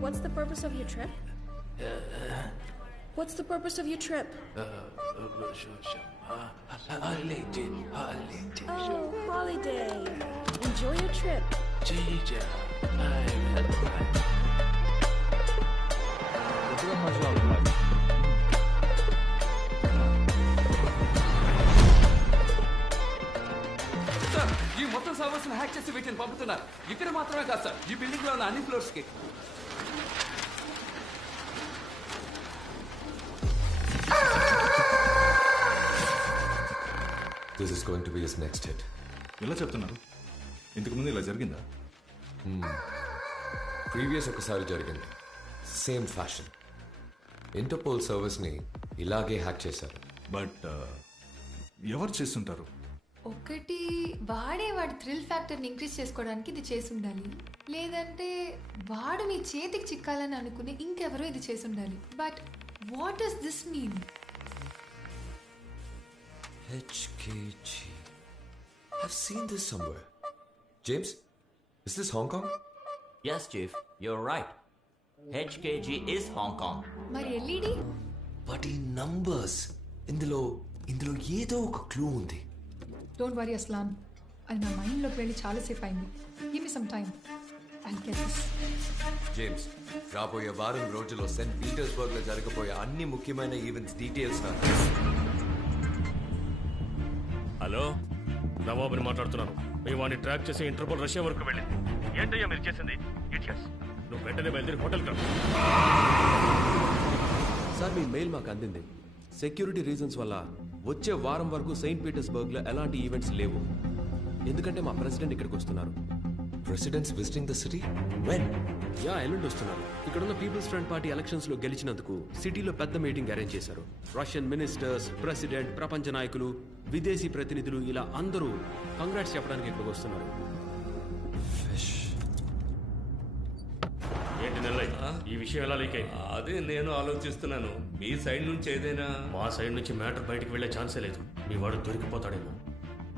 What's the purpose of your trip? What's the purpose of your trip? Oh, holiday. Enjoy your trip. Sir ఈ మొత్తం servers hack చేసి వీటిని పంపుతున్నారు ఇక్కడ మాత్రమే కాదు సార్ ఈ బిల్డింగ్ లో ఉన్న అన్ని floors This is going to be his next hit. ఇలా చెప్తున్నారు? ఇంతకు ముందు ఇలా జరిగిందా? ప్రీవియస్ ఒకసారి జరిగింది. సేమ్ ఫ్యాషన్ ఇంటర్పోల్ సర్వీస్ని ఇలాగే హ్యాక్ చేశారు. బట్ ఎవరు చేస్తుంటారు? ఒకటి వాడే వాడి థ్రిల్ ఫ్యాక్టర్ని ఇంక్రీజ్ చేసుకోవడానికి ఇది చేసి ఉండాలి లేదంటే వాడు నీ చేతికి చిక్కాలని అనుకుని ఇంకెవరో ఇది చేసి ఉండాలి but what does this mean HKG. I've seen this somewhere. James, is this Hong Kong? Yes, Chief, you're right. HKG is Hong Kong. మరి ఎల్ఈడి బట్ ఈ నంబర్స్ ఇందులో ఇందులో ఏదో ఒక క్లూ ఉంది డోంట్ వరీ అస్లాం అది నా మైండ్లోకి వెళ్ళి చాలాసేపు అయింది give me some time I get this James రాబోయే వారం రోజుల్లో సెయింట్ పీటర్స్బర్గ్లో జరగబోయే అన్ని ముఖ్యమైన ఈవెంట్స్ డీటెయిల్స్ నాకు హలో నవాబుని మాట్లాడుతున్నాను. మేము వాడిని ట్రాక్ చేసి ఇంటర్పోల్ రష్యా వరకు వెళ్ళింది. ఏంటయ్యా మీరు చేసింది? ఇడియట్స్ నువ్వు వెంటనే బయలుదేరి హోటల్కి సార్ మీ మెయిల్ మాకు అందింది. సెక్యూరిటీ రీజన్స్ వల్ల వచ్చే వారం వరకు సెయింట్ పీటర్స్బర్గ్లో ఎలాంటి ఈవెంట్స్ లేవు. ఎందుకంటే మా ప్రెసిడెంట్ ఇక్కడికి వస్తున్నారు. President's visiting the city when ya ఎల్లుండి వస్తున్నారు. ఇక్కడున్న పీపుల్స్ ఫ్రంట్ పార్టీ ఎలక్షన్స్లో గెలిచినందుకు సిటీలో పెద్ద మీటింగ్ అరేంజ్ చేశారు. రష్యన్ మినిస్టర్స్ ప్రెసిడెంట్ ప్రపంచ నాయకులు విదేశీ ప్రతినిధులు ఇలా అందరూ కంగ్రాట్స్ చెప్పడానికి ఇక్కడికి వస్తున్నారు. ఫిష్ ఏంటి నెల్లయ్య? ఈ విషయం ఎలా లీక్ అయింది? అదే నేను ఆలోచిస్తున్నాను. మీ సైడ్ నుంచి ఏదైనా మా సైడ్ నుంచి మ్యాటర్ బయటకు వెళ్ళే ఛాన్సే లేదు. మీ వాడు దొరికిపోతాడేమో.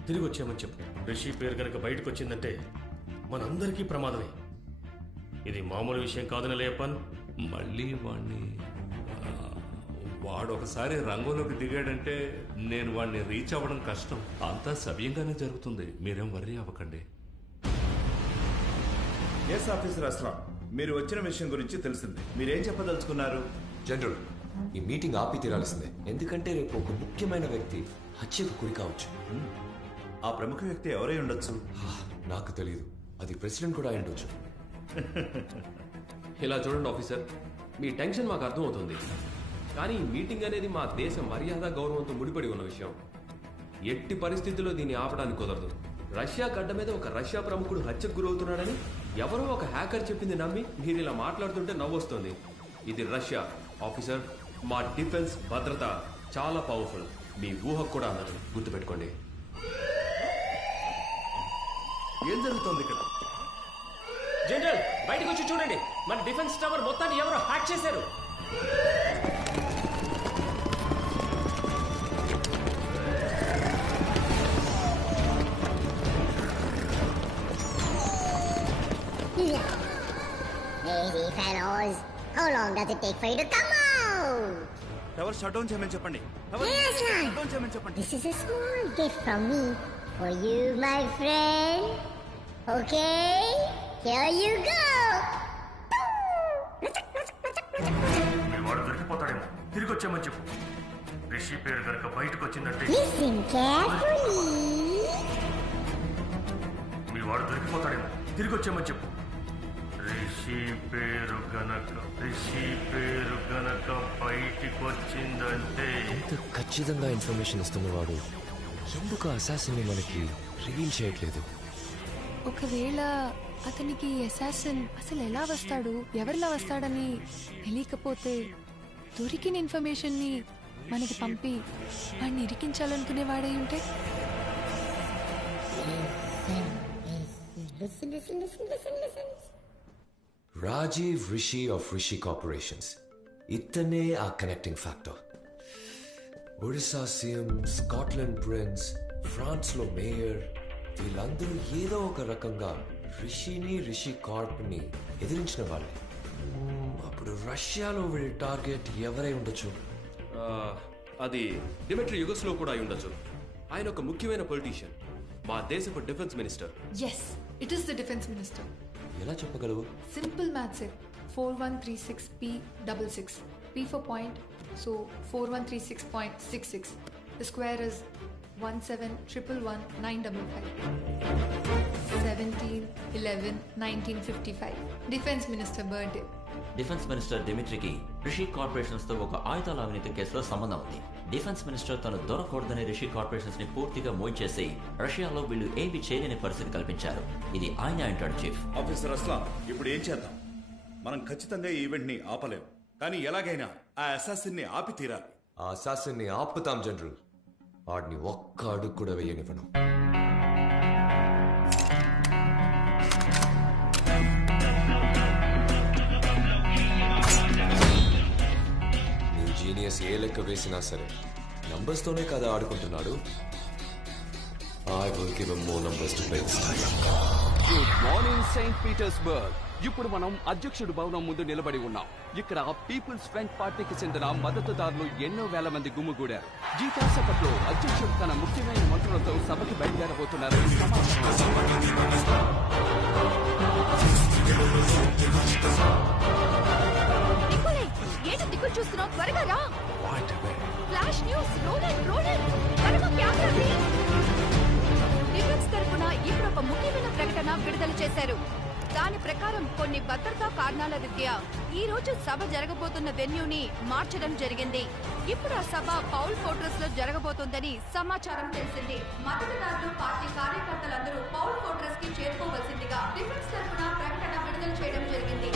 తిరిగి వచ్చామని చెప్పు. రిషి పేరు కనుక బయటకు వచ్చిందంటే మనందరికీ ప్రమాదమే. ఇది మామూలు విషయం కాదని లేపన్. మళ్ళీ ఆ, వాడు ఒకసారి రంగంలోకి దిగాడంటే నేను వాడిని రీచ్ అవ్వడం కష్టం. అంతా సవ్యంగానే జరుగుతుంది. మీరేం వర్రీ అవ్వకండి. ఎస్ ఆఫీసర్ అస్లాం మీరు వచ్చిన విషయం గురించి తెలిసింది. మీరేం చెప్పదలుచుకున్నారు? జనరల్ ఈ మీటింగ్ ఆపి తీరాల్సిందే. ఎందుకంటే రేపు ఒక ముఖ్యమైన వ్యక్తి హత్యకు గురి కావచ్చు. ఆ ప్రముఖ వ్యక్తి ఎవరై ఉండొచ్చు? నాకు తెలియదు అది ప్రెసిడెంట్ కూడా అయి ఉండొచ్చు. ఇలా చూడండి ఆఫీసర్. మీ టెన్షన్ మాకు అర్థమవుతుంది. కానీ ఈ మీటింగ్ అనేది మా దేశ మర్యాద గౌరవంతో ముడిపడి ఉన్న విషయం. ఎట్టి పరిస్థితుల్లో దీన్ని ఆపడానికి కుదరదు. రష్యా గడ్డ మీద ఒక రష్యా ప్రముఖుడు హత్యకు గురవుతున్నాడని ఎవరో ఒక హ్యాకర్ చెప్పింది నమ్మి మీరు ఇలా మాట్లాడుతుంటే నవ్వొస్తుంది. ఇది రష్యా. ఆఫీసర్ మా డిఫెన్స్ భద్రత చాలా పవర్ఫుల్. మీ ఊహకు కూడా అందదు గుర్తుపెట్టుకోండి. ఏం జరుగుతోంది ఇక్కడ? జనరల్ బయటకు వచ్చి చూడండి. మన డిఫెన్స్ టవర్ మొత్తాన్ని ఎవరో హ్యాక్ చేశారు. Hey fellows, how long does it take for you to come out? Tower shut down చేయమని చెప్పండి. Tower Yes, shut ma'am. Down చేయమని చెప్పండి. This is a small gift from me. For you, my friend. Okay, here you go. మీ వాడు దొరికిపోతాడేమో తిరిగి వచ్చామని చెప్పు రిషి పేరు కనుక బయటకు వచ్చిందంటే Listen carefully. మీ వాడు దొరికిపోతాడేమో తిరిగి వచ్చామని చెప్పు రిషి పేరు గనక రిషి పేరు గనక బయటికి వచ్చిందంటే ఖచ్చితంగా ఇన్ఫర్మేషన్ ఇస్తున్నవాడు ఎందుకు అసాసిన్ మనకి రివీల్ చేయట్లేదు. ఒకవేళ అతనికి అసాసిన్ అసలు ఎలా వస్తాడు ఎవరిలా వస్తాడని తెలియకపోతే దొరికిన ఇన్ఫర్మేషన్ని మనకి పంపి వాడిని ఇరికించాలనుకునే వాడై ఉంటే. Rajiv Rishi of Rishi corporations. ఇతనే ఆ connecting factor. Odisha CM Scotland prince ఫ్రాన్స్లో మేయర్ వీళ్ళందరూ ఏదో ఒక రకంగా రిషిని రిషి కార్ప్ని ఎదిరించిన వాళ్ళే. అప్పుడు రష్యాలో వీళ్ళ టార్గెట్ ఎవరై ఉండొచ్చు? అది డిమెట్రీ యుగస్లో కూడా అయి ఉండొచ్చు. ఆయన ఒక ముఖ్యమైన పొలిటీషియన్. మా దేశపు defence minister. Yes it is the defence minister ఎలా చెప్పగలవు? Simple maths four one three six P double six P for point so four one three six point six six the square is one seven triple one nine double five seventeen eleven nineteen fifty five defence minister birthday defence minister డిమిట్రికి Rishi కార్పొరేషన్స్తో ఒక ఆయుధాల అవినీతి కేసులో సంబంధం ఉంది. Defence minister తను దొరకూడదని రిషి కార్పొరేషన్స్ని పూర్తిగా మోయించేసి రష్యాలో వీళ్ళు ఏమి చేయలేని పరిస్థితి కల్పించారు. ఇది ఆయన అంటాడు చీఫ్ ఆఫీసర్ అస్లాం ఇప్పుడు ఏం చేద్దాం? మనం ఖచ్చితంగా ఈ ఈవెంట్ని ఆపలేం కానీ ఎలాగైనా ఆ అసాసిన్ని ఆపి తీరాలి. ఆ అసాసిన్ని ఆపుతాం జనరల్. వాడిని ఒక్క అడుగు కూడా వేయనివ్వను. నీ జీనియస్ ఏ లెక్క వేసినా సరే నంబర్స్ తోనే కదా ఆడుకుంటున్నాడు? I will give more numbers to play good morning Saint Petersburg ఇప్పుడు మనం అధ్యక్షుడు భవనం ముందు నిలబడి ఉన్నాం. ఇక్కడ పీపుల్స్ ఫ్రంట్ పార్టీకి చెందిన మద్దతుదారులు ఎన్నో వేల మంది గుమ్ముగూడారు గీతా అధ్యక్షుడు తన ముఖ్యమైన మంత్రులతో సభకి బయలుదేరబోతున్నారు. చూస్తున్నావు? త్వరగా రా. ఫ్లాష్ న్యూస్ త్వరగా కెమెరా తరపున ఇప్పుడు ఒక ముఖ్యమైన ప్రకటన విడుదల చేశారు. దాని ప్రకారం కొన్ని భద్రతా కారణాల రీత్యా ఈ రోజు సభ జరగబోతున్న వెన్యూని మార్చడం జరిగింది. ఇప్పుడు ఆ సభ పౌల్ ఫోర్ట్రెస్లో జరగబోతోందని సమాచారం తెలిసింది. మద్దతుదారులు పార్టీ కార్యకర్తలందరూ పౌల్ ఫోర్ట్రెస్కి చేరుకోవాల్సిందిగా డిఫెన్స్ తరపున ప్రకటన విడుదల చేయడం జరిగింది.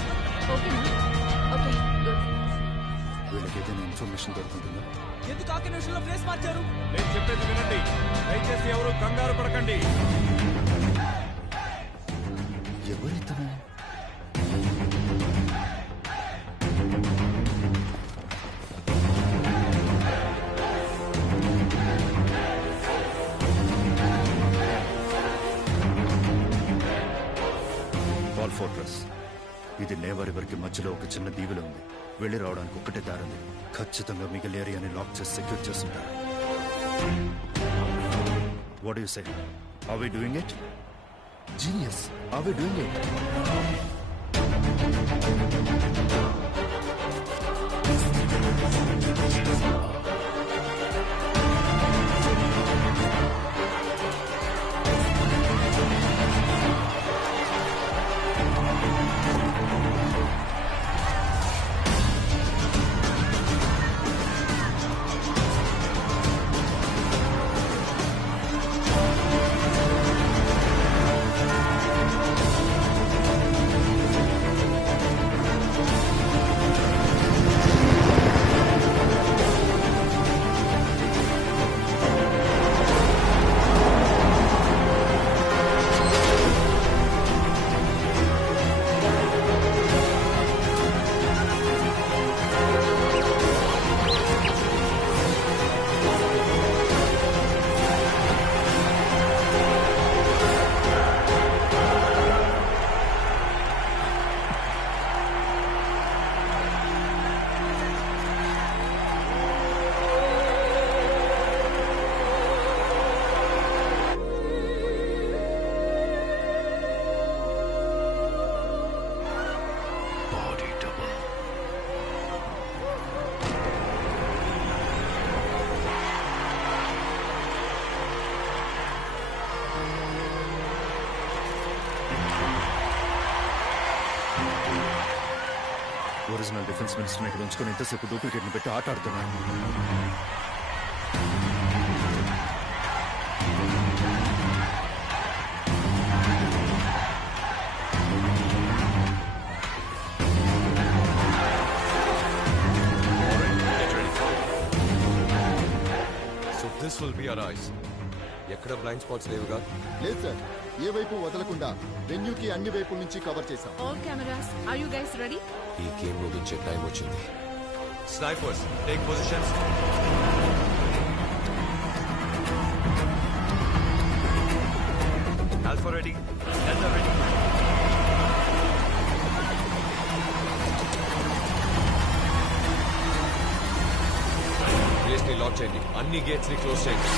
ఇన్ఫర్మేషన్ దొరుకుతుందా? ఎందుకు ఆకి నిమిషంలో ప్లేస్ మార్చారు? నేను చెప్పేది వినండి. దయచేసి ఎవరు కంగారు పడకండి. ఎవరితను? వాల్ ఇది నేవర్ మధ్యలో ఒక చిన్న దీవిలో ఉంది. వెళ్ళి రావడానికి ఒక్కటే దారుంది. ఖచ్చితంగా మిగిలిన ఏరియాని లాక్ చేసి సెక్యూర్ చేస్తుంటారు. What you say are we doing it genius are we doing it original defence minister ఇక్కడ ఉంచుకొని ఇంతసేపు డూప్లికేట్ని పెట్టి ఆట ఆడుతున్నాను so this will be our eyes ఎక్కడ బ్లైండ్ స్పాట్స్ లేవుగా లేదు సార్ ఏ వైపు వదలకుండా వెన్యూకి అన్ని వైపుల నుంచి కవర్ చేశాం. All cameras are you guys ready ఈ గేమ్ ముగించే టైం వచ్చింది. Snipers take positions alpha ready delta ready ప్లేస్ని లాక్ చేయండి. అన్ని గేట్స్ని క్లోజ్ చేయండి.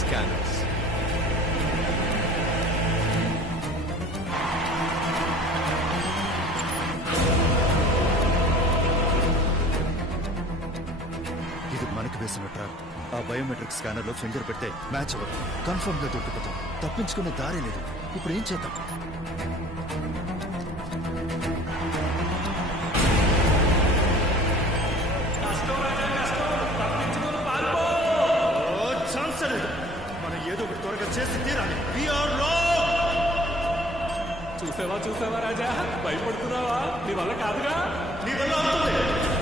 స్కానర్స్ బయోమెట్రిక్ స్కానర్లో ఫింగర్ పెడితే మ్యాచ్ అవ్వదు. కన్ఫర్మ్గా దొరికిపోతాం తప్పించుకునే దారి లేదు. ఇప్పుడు ఏం చేద్దాం? ఛాన్స్ లేదు. మనం ఏదో ఒకటి త్వరగా చేసి తీరాలి. చూసావా చూసావా రాజా? భయపడుతున్నావా? నీ వల్ల కాదుగా? నీ వల్ల అవుతుంది.